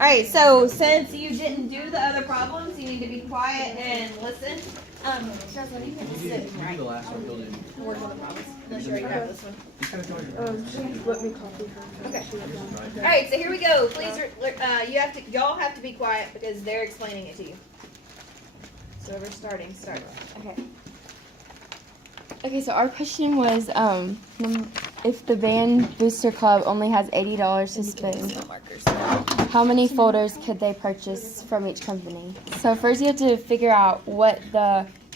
Alright, so since you didn't do the other problems, you need to be quiet and listen. Jocelyn, you can just sit right. The last one building. Work on the problems. Unless you already grabbed this one. She let me copy her. Okay. Alright, so here we go. Please, y'all have to be quiet because they're explaining it to you. So we're starting. Start. Okay. Okay, so our question was, if the Band Booster Club only has $80 to spend, how many folders could they purchase from each company? So first you have to figure out what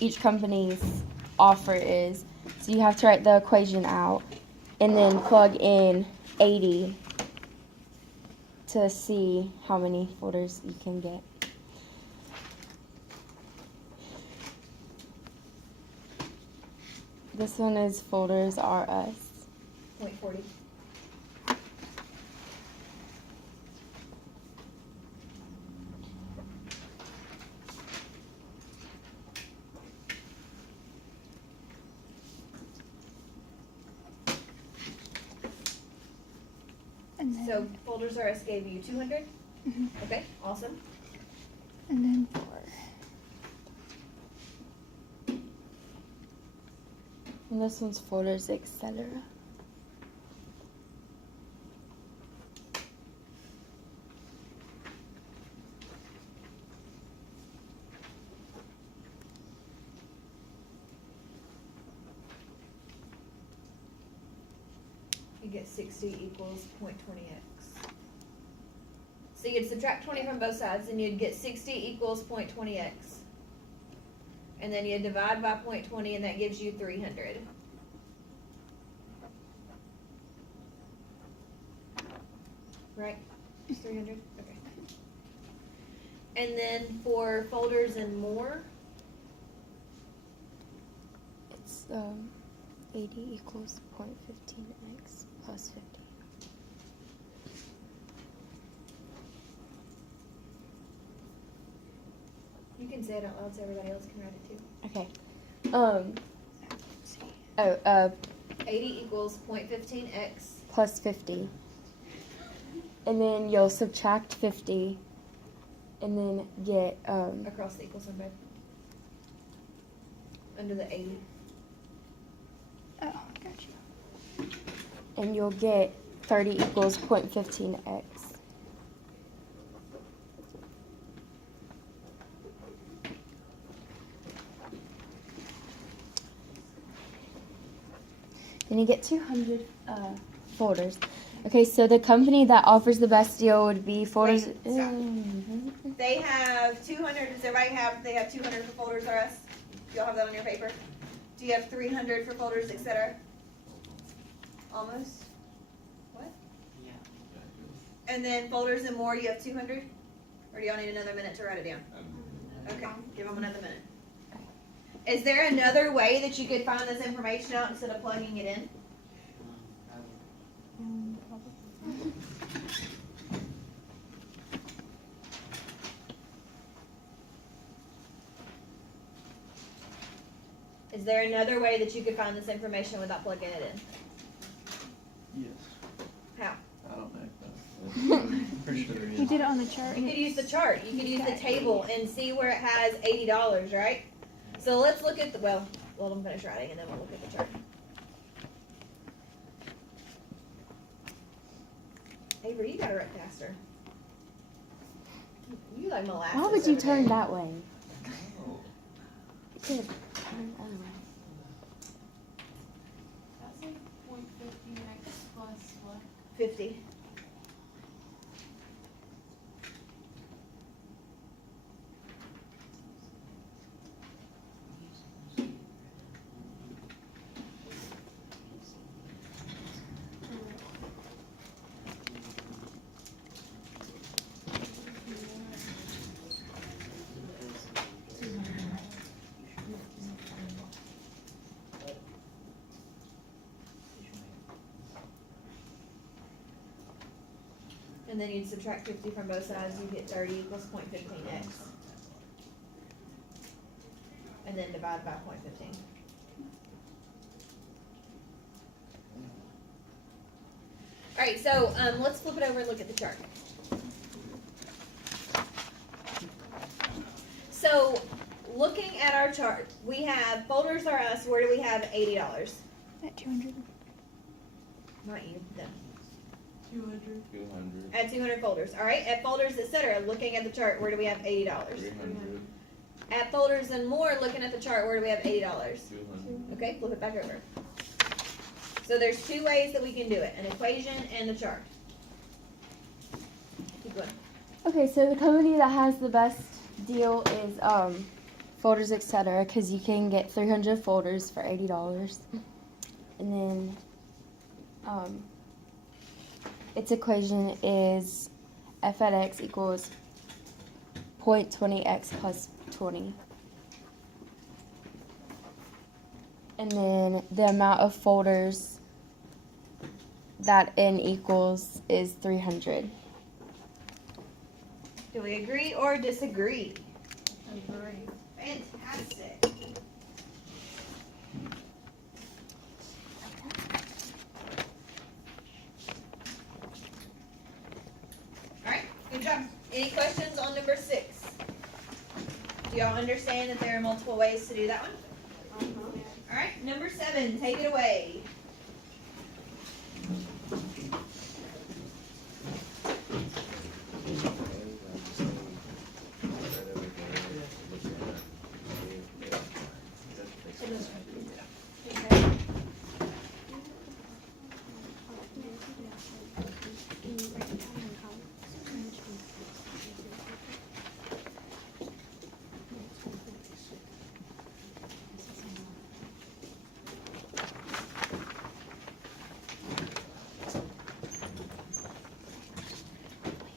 each company's offer is. So you have to write the equation out and then plug in 80 to see how many folders you can get. This one is Folders R Us. 0.40. And then, So Folders R Us gave you 200? Mhm. Okay, awesome. and then for And this one's Folders, etc. You get 60 equals 0.20x. So you'd subtract 20 from both sides and you'd get 60 equals 0.20x. And then you divide by 0.20 and that gives you 300. Right? Just 300? Okay. And then for folders and more, It's 80 equals 0.15x plus 50. you can say it out loud so everybody else can write it too. Okay. 80 equals 0.15x. Plus 50. And then you'll subtract 50 and then get Across the equal sign, babe. Under the 80. oh, got you. and you'll get 30 equals 0.15x. Then you get 200 folders. Okay, so the company that offers the best deal would be Folders. Wait, stop. They have 200. Does everybody have? They have 200 for folders R Us. Y'all have that on your paper. Do you have 300 for folders, etc.? Almost. What? Yeah. And then folders and more. You have 200. Or do y'all need another minute to write it down? Okay, give them another minute. Is there another way that you could find this information out instead of plugging it in? Is there another way that you could find this information without plugging it in? Yes. How? I don't know. I'm pretty sure there You is. did it on the chart. You could use the chart. You could use the table and see where it has $80, right? So let's look at the, well, let them finish writing and then we'll look at the chart. Avery, you gotta write faster. You like molasses. Why would you over turn there. that way? You could have turned the other way. That's like 0.15x plus what? 50. And then you'd subtract 50 from both sides, you get 30 equals 0.15x. And then divide by 0.15. Alright, so let's flip it over and look at the chart. So, looking at our chart, we have Folders R Us. Where do we have $80? At 200. Not you, them. 200. 200, At 200 folders. All right. At Folders, etc. Looking at the chart, where do we have $80? 300, At Folders and More, looking at the chart, where do we have $80? 200. Okay, flip it back over. So there's two ways that we can do it: an equation and the chart. Keep going. Okay, so the company that has the best deal is Folders Etc. because you can get 300 folders for $80, and then its equation is f at x equals 0.20x plus 20. And then the amount of folders that n equals is 300. Do we agree or disagree? Agree. Fantastic. All right, good job. Any questions on number 6? Do y'all understand that there are multiple ways to do that one? All right, number 7, take it away.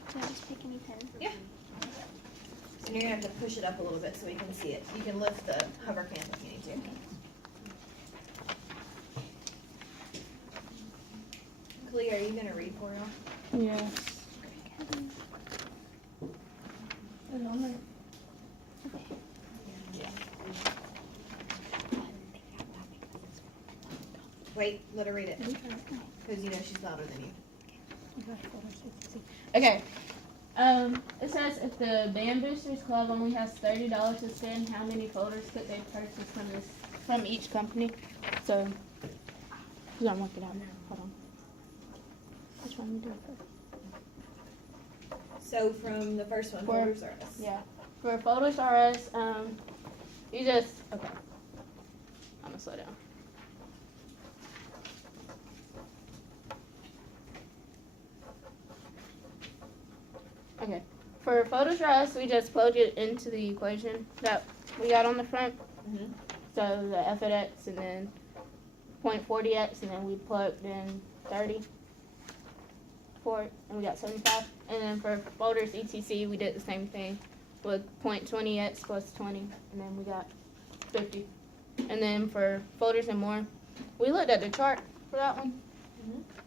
Can I just pick any pen? And you're gonna have to push it up a little bit so we can see it. You can lift the hover cam if you need to. Clea, are you gonna read for y'all? Yeah. Wait, let her read it. Because you know she's louder than you. Okay. It says if the Band Boosters Club only has $30 to spend, how many folders could they purchase from each company? So, I'm working out now. Hold on. Which one do I put? So from the first one, For- Folders R Us. Yeah. For Folders R Us, you just okay. I'm gonna slow down. Okay. For Folders R Us, we just plugged it into the equation that we got on the front. Mhm. So the f at x and then 0.40x, and then we plugged in 30 for it, and we got 75. And then for Folders ETC, we did the same thing with 0.20x plus 20, and then we got 50. And then for Folders and More, we looked at the chart for that one,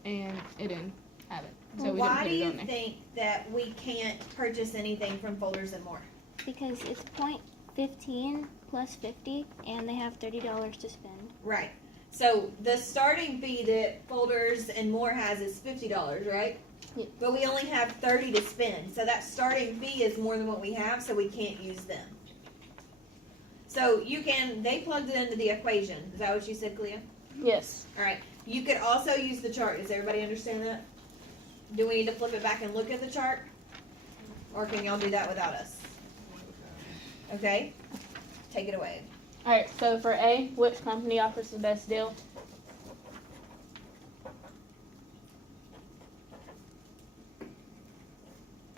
and it didn't have it. So we Why didn't do put it you on there. think that we can't purchase anything from Folders and More? Because it's 0.15 plus 50, and they have $30 to spend. Right. So the starting fee that Folders and More has is $50, right? Yeah. But we only have 30 to spend. So that starting fee is more than what we have, so we can't use them. So they plugged it into the equation. Is that what you said, Clea? Yes. All right. You could also use the chart. Does everybody understand that? Do we need to flip it back and look at the chart? Or can y'all do that without us? Okay? Take it away. All right. So for A, which company offers the best deal?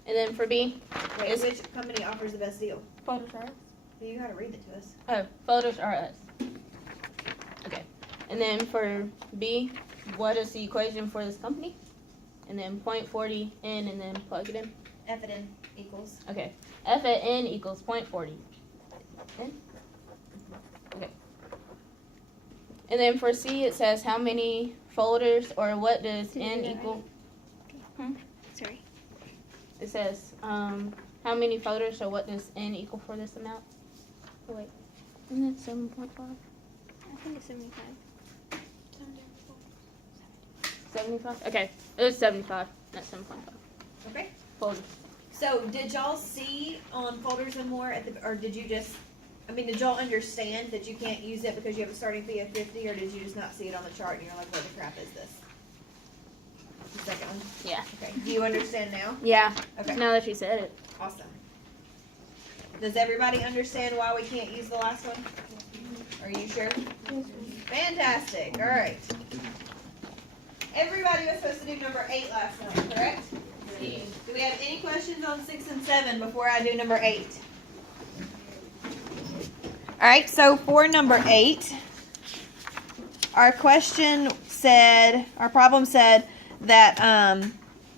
And then for B, Wait, which company offers the best deal? Folders R Us. You gotta read it to us. Oh, Folders R Us. Okay. And then for B, what is the equation for this company? And then 0.40 in, and then plug it in. F and N equals. Okay. F at n equals 0.40. N? Okay. And then for C, it says how many folders, or what does Did you n do that equal? Sorry. It says how many folders, or what does n equal for this amount? Oh, wait. Isn't it 7.5? I think it's 75. 75? Okay. It was 75, not 7.5. Okay. Folders. So did y'all see on Folders and More or did you just, did y'all understand that you can't use it because you have a starting fee of 50, or did you just not see it on the chart and you're like, what the crap is this? The second one? Yeah. Okay. Do you understand now? Yeah. Okay. Now that you said it. Awesome. Does everybody understand why we can't use the last one? Are you sure? Fantastic. All right. Everybody was supposed to do number 8 last month, correct? Do we have any questions on 6 and 7 before I do number 8? All right, so for number 8, our problem said that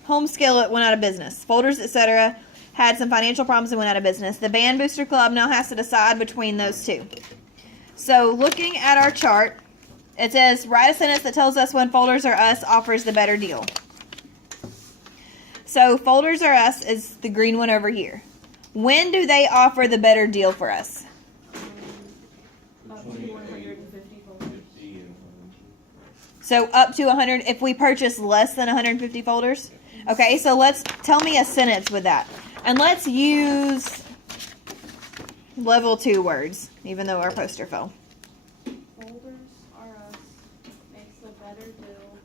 Home Skillet went out of business. Folders, etc., had some financial problems and went out of business. The Band Booster Club now has to decide between those two. So looking at our chart, it says, write a sentence that tells us when Folders R Us offers the better deal. So Folders R Us is the green one over here. When do they offer the better deal for us? Up to 150 folders. So up to 100, if we purchase less than 150 folders? Okay, so tell me a sentence with that. And let's use level 2 words, even though our poster fell. Folders R Us makes a better deal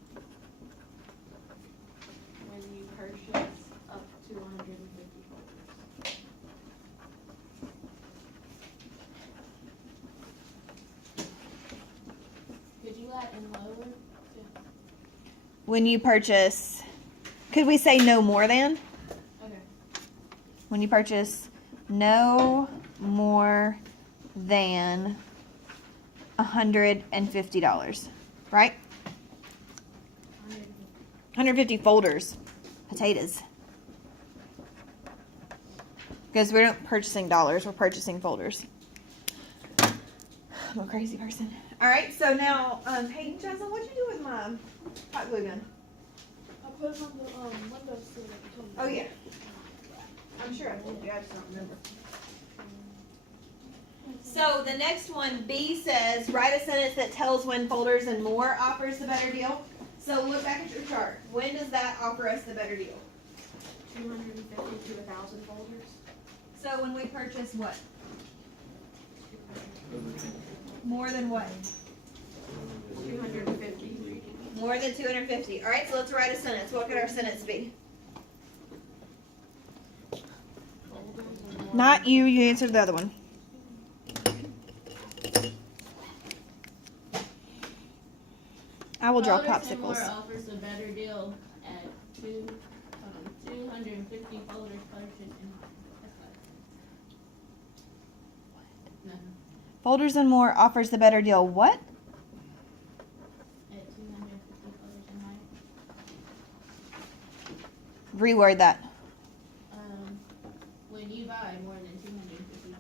when you purchase up to 150 folders. Could you add in lower? When you purchase, could we say no more than? Okay. When you purchase no more than $150, right? 150 folders, potatoes. Because we're not purchasing dollars, we're purchasing folders. I'm a crazy person. All right, so now, Hayden Johnson, what'd you do with my hot glue gun? I put it on the window so that you told me. Oh yeah, I'm sure I told you. I just don't remember. So the next one, B, says write a sentence that tells when Folders and More offers the better deal. So look back at your chart. When does that offer us the better deal? 250 to 1,000 folders. So when we purchase what? More than what? 250. More than 250. All right, so let's write a sentence. What could our sentence be? Not you. You answered the other one. I will draw Folders and More popsicles. offers a better deal at 250 folders purchased in no, Folders and More offers the better deal. What? at 250 folders in height. Reword that. When you buy more than 250 folders.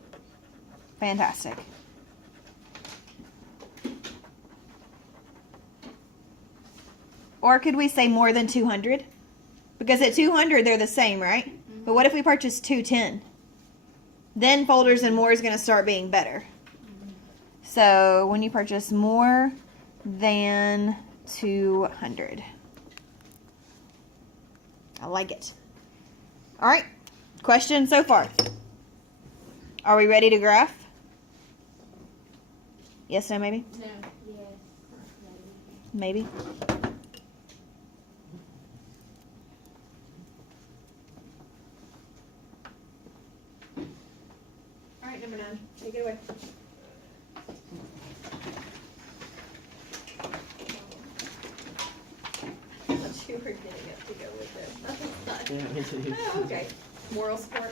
Fantastic. Or could we say more than 200? Because at 200 they're the same, right? Mm-hmm. But what if we purchase 210? Then Folders and More is going to start being better. Mm-hmm. So when you purchase more than 200. I like it. All right. Question so far. Are we ready to graph? Yes, no, maybe? No. Yes. Maybe. All right, number 9. Take it away. I thought you were getting it to go with it. Yeah, me too. Oh, okay. Moral support.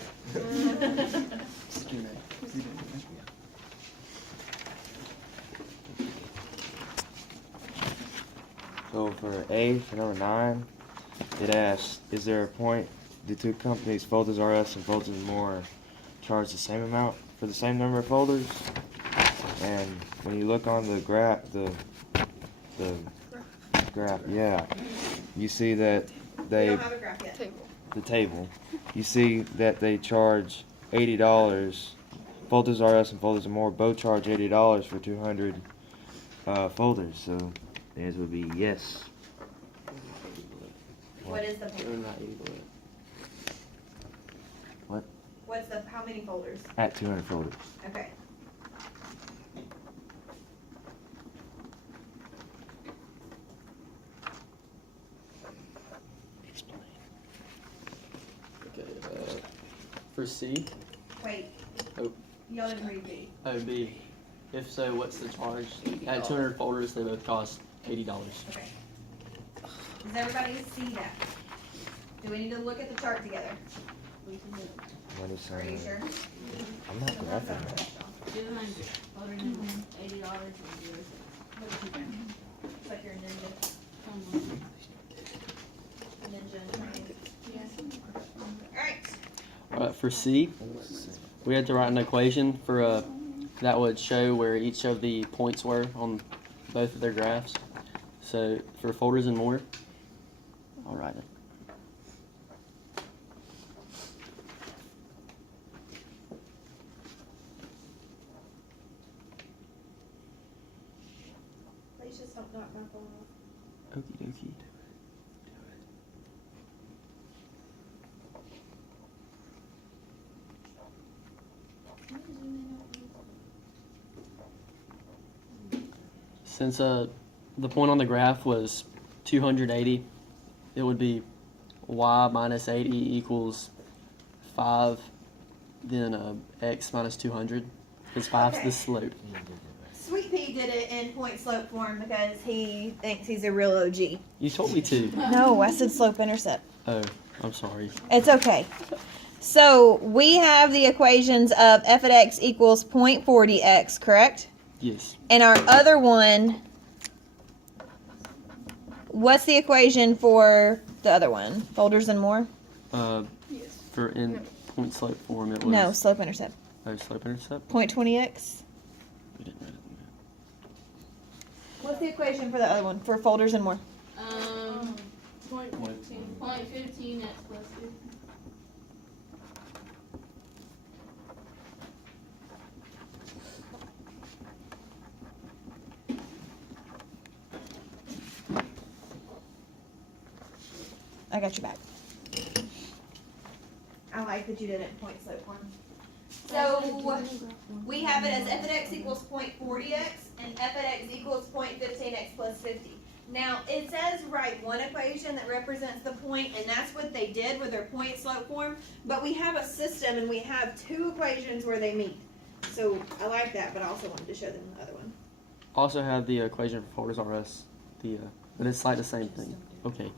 Excuse me. So for A, for number 9, it asks, is there a point the two companies, Folders R Us and Folders and More, charge the same amount for the same number of folders? And when you look on the graph, yeah, you see that We they, don't have a graph yet. the table, you see that they charge $80. Folders R Us and Folders and More both charge $80 for 200 folders. So the answer would be yes. What is the point? They're not able What? How many folders? At 200 folders. Okay. Okay, for C, Wait. Oh. Y'all didn't read B. oh, B. If so, what's the charge? At 200 folders, they both cost $80. Okay. Does everybody see that? Do we need to look at the chart together? What is Are you sure? I'm not graphing that. 200. Folders and more, $80 and 0 cents. It's like you're a ninja. Ninja in training. Alright. For C, we had to write an equation for that would show where each of the points were on both of their graphs. So for folders and more, I'll write it. Please just don't knock my phone off. Okie dokie. Since the point on the graph was 280, it would be y minus 80 equals 5, then x minus 200, because 5's the slope. Sweet Pea did it in point slope form because he thinks he's a real OG. You told me to. No, I said slope intercept. Oh, I'm sorry. It's okay. So we have the equations of f at x equals 0.40x, correct? Yes. And our other one, what's the equation for the other one? Folders and more? For in point slope form, it was. No, slope intercept. Oh, slope intercept? 0.20x. We didn't write it. What's the equation for the other one, for folders and more? Point 15 x plus 50. I got your back. I like that you did it in point slope form. So we have it as f at x equals 0.40x and f at x equals 0.15x plus 50. Now it says write one equation that represents the point, and that's what they did with their point slope form. But we have a system and we have two equations where they meet. So I like that, but I also wanted to show them the other one. Also have the equation for folders RS. But it's like the same thing. Okay.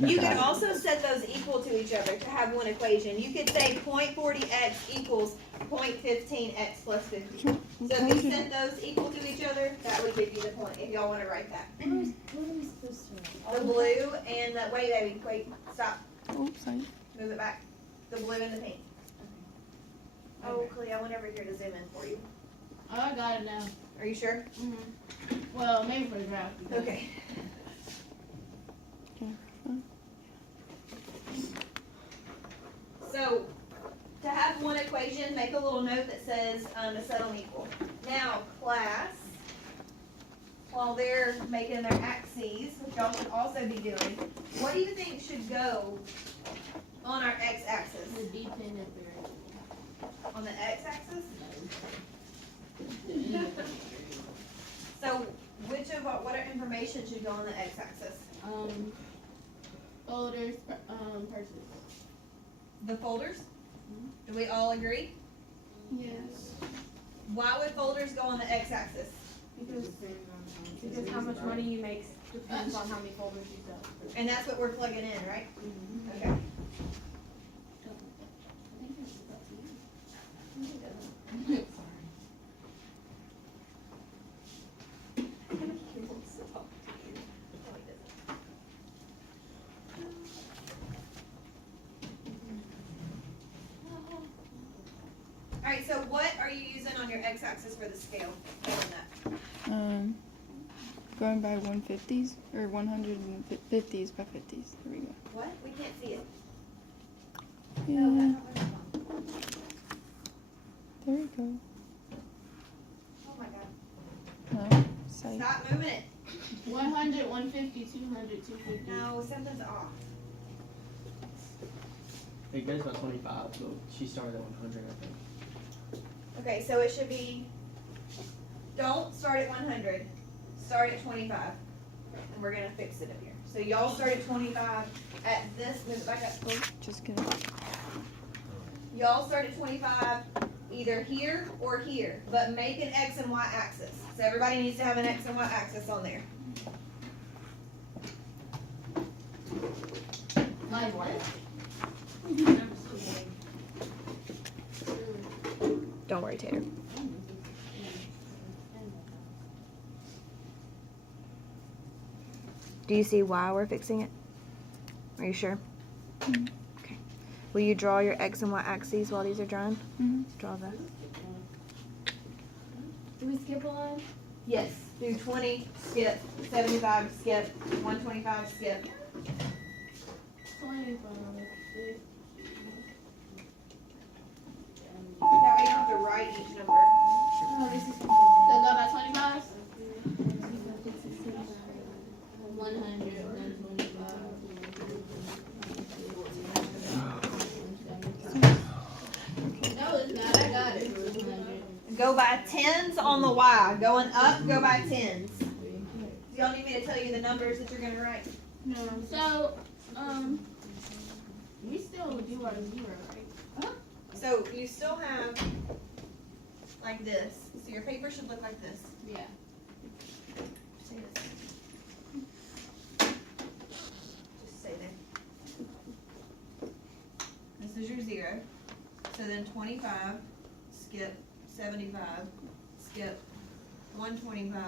You could also set those equal to each other to have one equation. You could say 0.40x equals 0.15x plus 50. So if you set those equal to each other, that would give you the point, if y'all want to write that. What are we supposed to write? The blue and the, wait, stop, Oh, sorry. move it back. The blue and the pink. Oh, Clea, I went over here to zoom in for you. Oh, I got it now. Are you sure? Well, maybe for the graph. because- Okay. So, to have one equation, make a little note that says to set them equal. Now, class, while they're making their axes, which y'all should also be doing, what do you think should go on our x-axis? The dependent variable. On the x-axis? So, what information should go on the x-axis? Folders, purchase. The folders? Do we all agree? Yes. Why would folders go on the x-axis? Because how much money you make depends on how many folders you sell. And that's what we're plugging in, right? Okay. Alright, so what are you using on your x-axis for the scale? Go on that. Going by 150s or 150s by 50s. There we go. What? We can't see it. Yeah. There we go. Oh my god. No. Say. Stop moving it. 100, 150, 200, 250. No, something's off. It goes by 25, but she started at 100, I think. Okay, so it should be, don't start at 100, start at 25. And we're gonna fix it up here. So y'all start at 25 at this, move it back up. Just kidding. Y'all start at 25 either here or here, but make an X and Y axis. So everybody needs to have an X and Y axis on there. Don't worry, Tater. Do you see why we're fixing it? Are you sure? Okay. Will you draw your X and Y axes while these are drawn? Draw that. Do we skip a line? Yes. Do 20, skip. 75, skip. 125, skip. 25. That way you don't have to write each number. Oh, this is confusing. So go by 25? 100, 125. No, it's not. I got it. 100. Go by tens on the Y. Going up, go by tens. Do y'all need me to tell you the numbers that you're going to write? No. So, We still do our 0, right? So you still have like this. So your paper should look like this. yeah. Say this. Just say there. This is your 0. So then 25, skip, 75, skip, 125,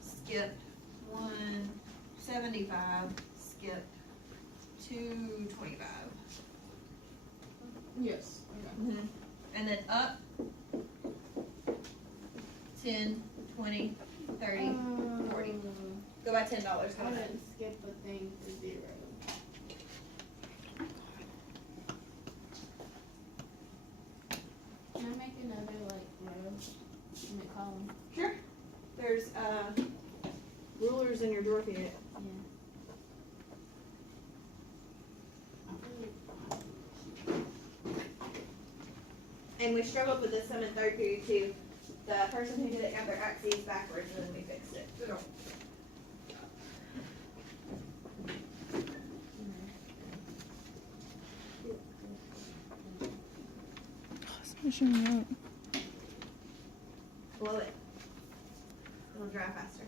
skip, 175, skip, 225. Yes. Okay. And then up 10, 20, 30, 40. Go by $10. I Go by that. didn't skip a thing for 0. Can I make another, like, row? In the column? Sure. There's rulers in your drawer if you need it. And we struggled with this some in third period too. The person who did it got their axes backwards and then we fixed it. Blow it. It'll dry faster.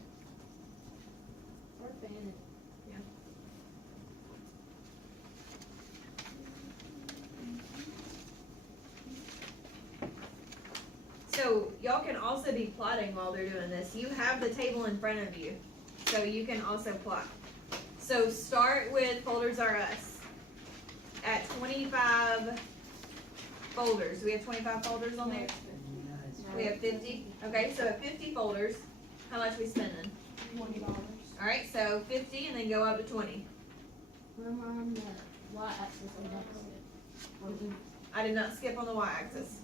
Or fan it. So y'all can also be plotting while they're doing this. You have the table in front of you, so you can also plot. So start with Folders R Us. At 25 folders, do we have 25 folders on there? We have 50. Okay, so at 50 folders, how much we spending? $20. All right, so 50 and then go up to 20. We're on the y-axis of that. I did not skip on the y-axis.